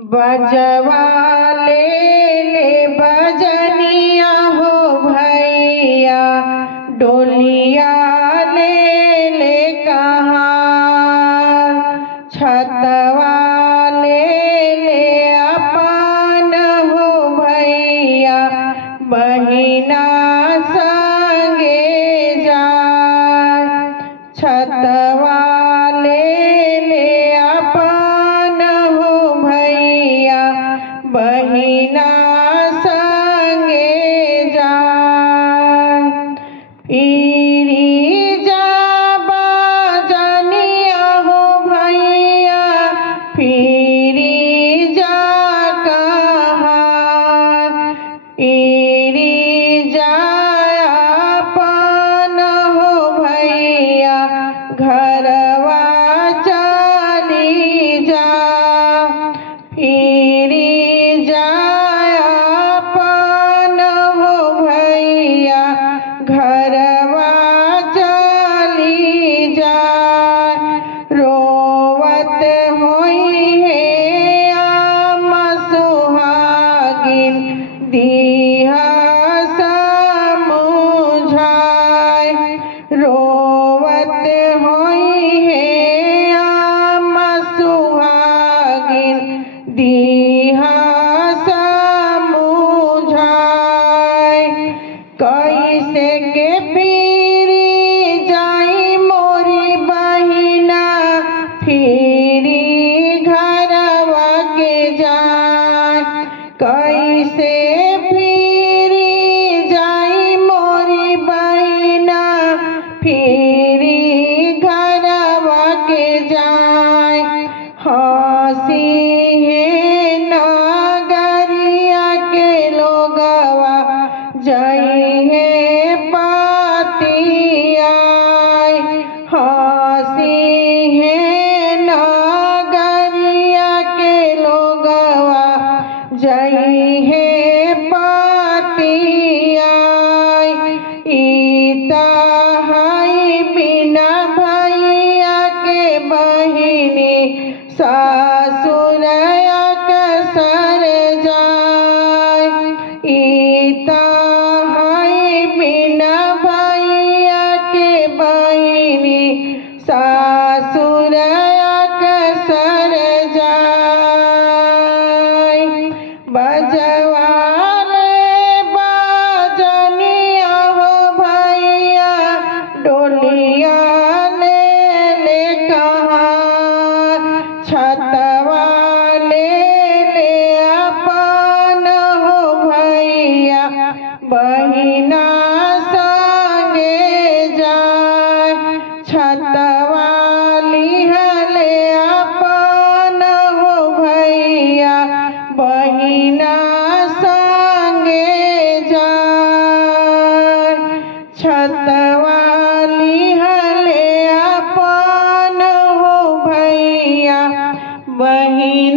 बजवा ले बजनिया हो भैया, डोलिया ले कहाँ। छतवा ले अपन हो भैया, बहिना संगे जाय। छतवा ले अपन हो भैया, बहिना संगे जाय। फिरी जा बजनिया हो भैया, फिरी जा कहाँ। फिरी जा अपन हो भैया, घरवा चली जा। फिरी जा अपन हो भैया, घरवा चली जा। रोवत होई है आम सुहागिन, दिहा समुझाय। रोवत होई है आम सुहागिन, दिहा समुझाय। कैसे के फिरी जाई मोरी बहिना, फिरी घरवा के जाय। कैसे फिरी जाई मोरी बहिना, फिरी घरवा के जाय। हंसी है नगरिया के लोगवा, जई है पातियाय। हंसी है नगरिया के लोगवा, जई है पातियाय। ईता हई बिना भैया के बहिनी, सासुरया कसर जाय। ईता हई बिना भैया के बहिनी, सासुरया कसर जाय। बजवा ले बजनिया हो भैया, डोलिया ले कहाँ। छतवा ले अपन हो भैया, बहिना संगे जाय। छतवा लिहले अपन हो भैया, बहिना संगे जाय। छतवा लिहले अपन हो भैया, बहिना